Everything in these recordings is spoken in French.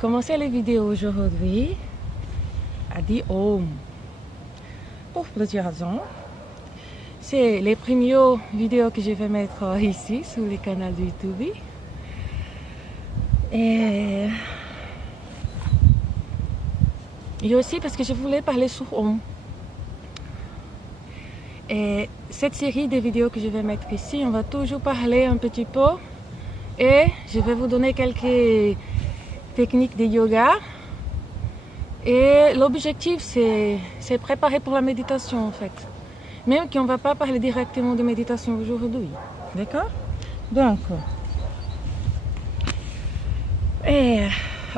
commencé les vidéos aujourd'hui à 10 ohms pour plusieurs raisons. C'est les premières vidéos que je vais mettre ici sur le canal de YouTube. Et aussi parce que je voulais parler sur ohm. Et cette série de vidéos que je vais mettre ici, on va toujours parler un petit peu. Et je vais vous donner quelques techniques de yoga. Et l'objectif, c'est préparer pour la méditation en fait. Même qu'on ne va pas parler directement de méditation aujourd'hui. D'accord? Donc,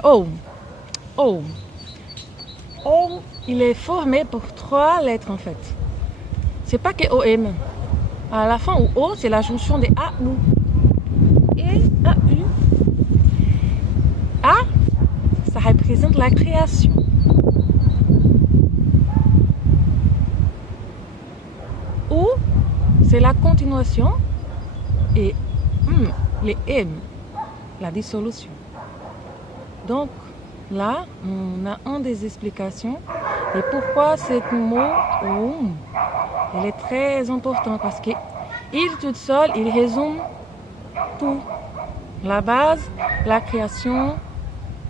Om. Om, il est formé pour 3 lettres en fait. C'est pas que OM. À la fin, O, c'est la jonction des A, U. Et AU. A, ça représente la création. U, c'est la continuation. Et les M, la dissolution. Donc, là, on a une des explications. Et pourquoi ce mot Om, il est très important parce qu'il tout seul, il résume tout. La base, la création,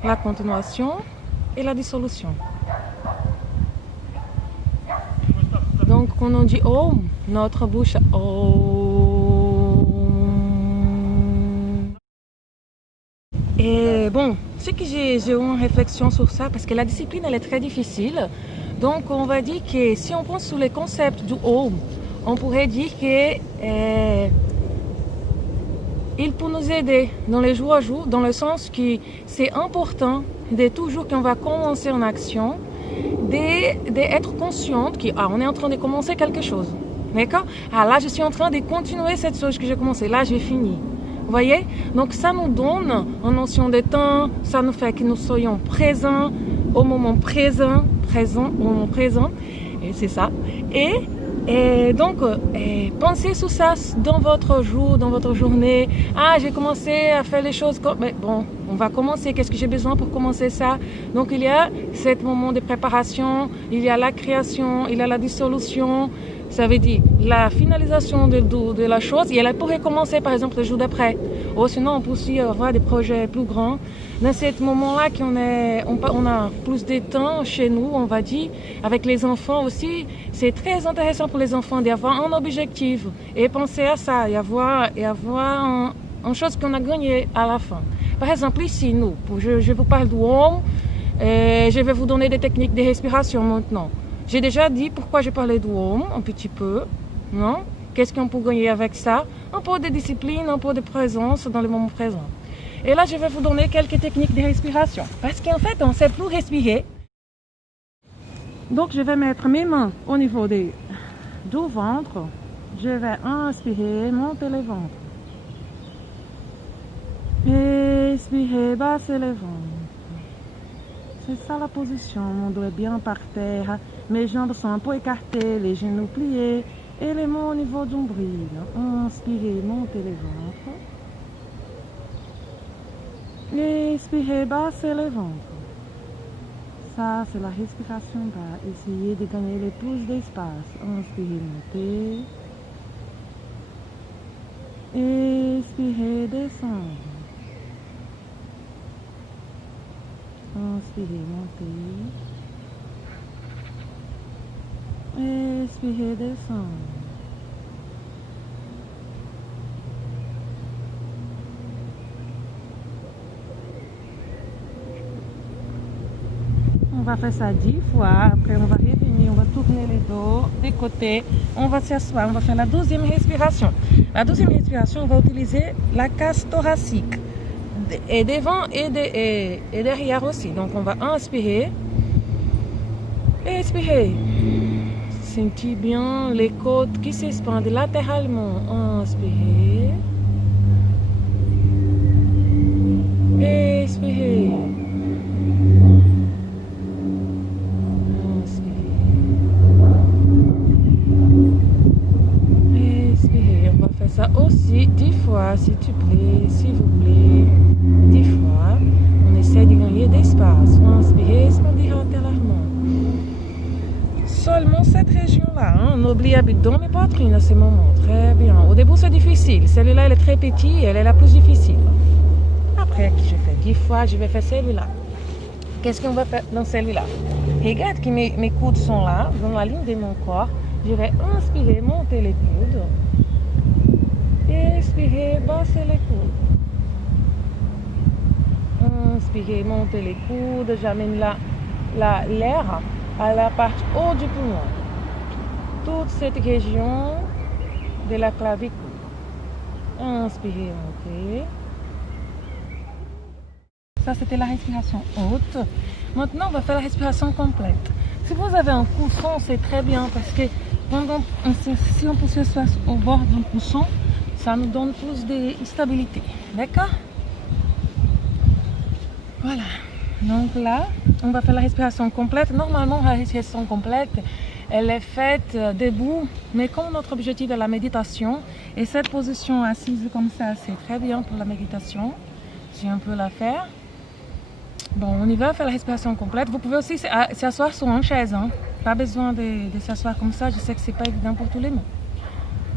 la continuation et la dissolution. Donc, quand on dit Om, notre bouche Om. Et bon, c'est que j'ai une réflexion sur ça parce que la discipline, elle est très difficile. Donc, on va dire que si on pense sur les concepts du Om, on pourrait dire que il peut nous aider dans les jours à jour, dans le sens que c'est important de toujours qu'on va commencer en action, d'être consciente qu'on est en train de commencer quelque chose. D'accord? Ah là, je suis en train de continuer cette chose que j'ai commencé. Là, j'ai fini. Vous voyez? Donc, ça nous donne une notion de temps, ça nous fait que nous soyons présents au moment présent, au moment présent, et c'est ça. Et donc, pensez sur ça dans votre jour, dans votre journée. Ah, j'ai commencé à faire les choses comme... Mais bon, on va commencer. Qu'est-ce que j'ai besoin pour commencer ça? Donc, il y a ce moment de préparation, il y a la création, il y a la dissolution. Ça veut dire la finalisation de la chose. Et elle pourrait commencer, par exemple, le jour d'après. Ou sinon, on peut aussi avoir des projets plus grands. Dans ce moment-là, on a plus de temps chez nous, on va dire, avec les enfants aussi. C'est très intéressant pour les enfants d'avoir un objectif et penser à ça et avoir une chose qu'on a gagnée à la fin. Par exemple, ici, nous, je vous parle du Om, je vais vous donner des techniques de respiration maintenant. J'ai déjà dit pourquoi je parlais du Om, un petit peu, non? Qu'est-ce qu'on peut gagner avec ça? Un peu de discipline, un peu de présence dans le moment présent. Et là, je vais vous donner quelques techniques de respiration. Parce qu'en fait, on ne sait plus respirer. Donc, je vais mettre mes mains au niveau du ventre. Je vais inspirer, monter le ventre. Expirer, baisser le ventre. C'est ça la position. Mon dos est bien par terre. Mes jambes sont un peu écartées, les genoux pliés. Et les mains au niveau du nombril. Inspirez, montez le ventre. Expirez, baissez le ventre. Ça, c'est la respiration bas. Essayez de gagner le plus d'espace. Inspirez, montez. Expirez, descendre. Inspirez, montez. Expirez, descendre. On va faire ça 10 fois, après on va revenir, on va tourner les dos des côtés, on va s'asseoir, on va faire la 12e respiration. La 12e respiration, on va utiliser la cage thoracique, et devant et derrière aussi. Donc on va inspirer, expirer. Sentez bien les côtes qui s'expandent latéralement. Inspirez, expirez. Ça aussi 10 fois, s'il te plaît, s'il vous plaît, 10 fois. On essaie de gagner des espace. Inspirez, expandez antélairement. Seulement cette région-là. Hein? On oublie abdomen et poitrine à ce moment. Très bien. Au début, c'est difficile. Celle-là, elle est très petite. Elle est la plus difficile. Après que je fais 10 fois, je vais faire celui-là. Qu'est-ce qu'on va faire dans celui-là? Regarde que mes coudes sont là, dans la ligne de mon corps. Je vais inspirer, monter les coudes. Expirer, baisser les coudes. Inspirez, montez les coudes. J'amène l'air à la partie haute du poumon. Toute cette région de la clavicule. Inspirez, montez. Ça, c'était la respiration haute. Maintenant, on va faire la respiration complète. Si vous avez un coussin, c'est très bien parce que si on peut s'asseoir au bord d'un coussin, ça nous donne plus de stabilité. D'accord? Voilà. Donc là, on va faire la respiration complète. Normalement, la respiration complète, elle est faite debout, mais comme notre objectif est la méditation, et cette position assise comme ça, c'est très bien pour la méditation, si on peut la faire. Bon, on y va faire la respiration complète. Vous pouvez aussi s'asseoir sur une chaise, hein. Pas besoin de s'asseoir comme ça, je sais que c'est pas évident pour tout le monde.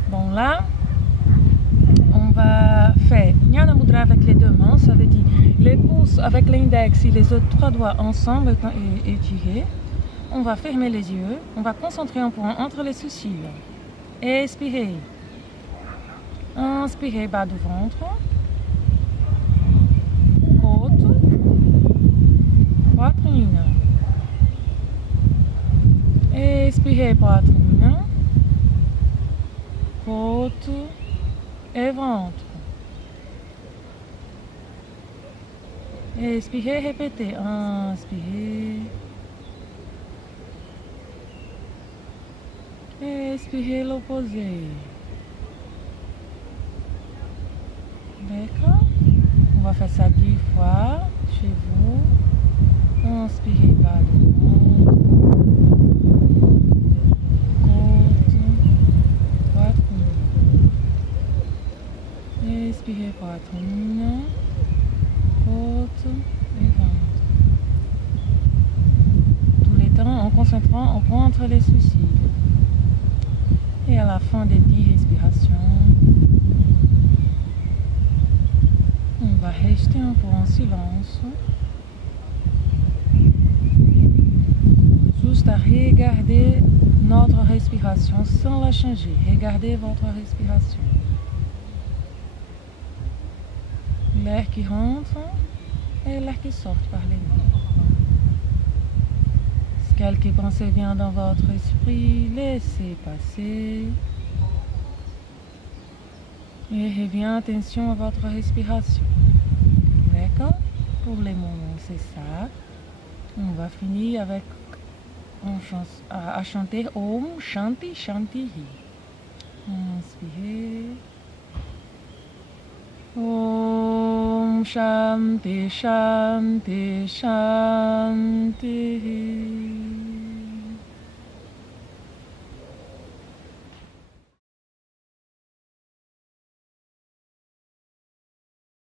Bon, là, on va faire Jnana Mudra avec les deux mains, ça veut dire les pouces avec l'index et les autres 3 doigts ensemble et étirés. On va fermer les yeux, on va concentrer un point entre les sourcils. Expirez. Inspirez, bas du ventre. Côte. Poitrine. Expirez, poitrine. Côte et ventre. Expirez, répétez. Inspirez. Expirez l'opposé. D'accord? On va faire ça 10 fois chez vous. Inspirez bas du ventre. Côte. Poitrine. Expirez poitrine. Côte et ventre. Tout le temps en concentrant au point entre les sourcils. Et à la fin des 10 respirations, on va rester un peu en silence. Juste à regarder notre respiration sans la changer. Regardez votre respiration. L'air qui rentre et l'air qui sort par les nez. Si quelque pensée vient dans votre esprit, laissez passer. Et revient attention à votre respiration. D'accord? Pour les moments, c'est ça. On va finir avec à chanter Om Shanti Shanti Hi. Inspirez. Om Shanti Shanti Shanti Hi.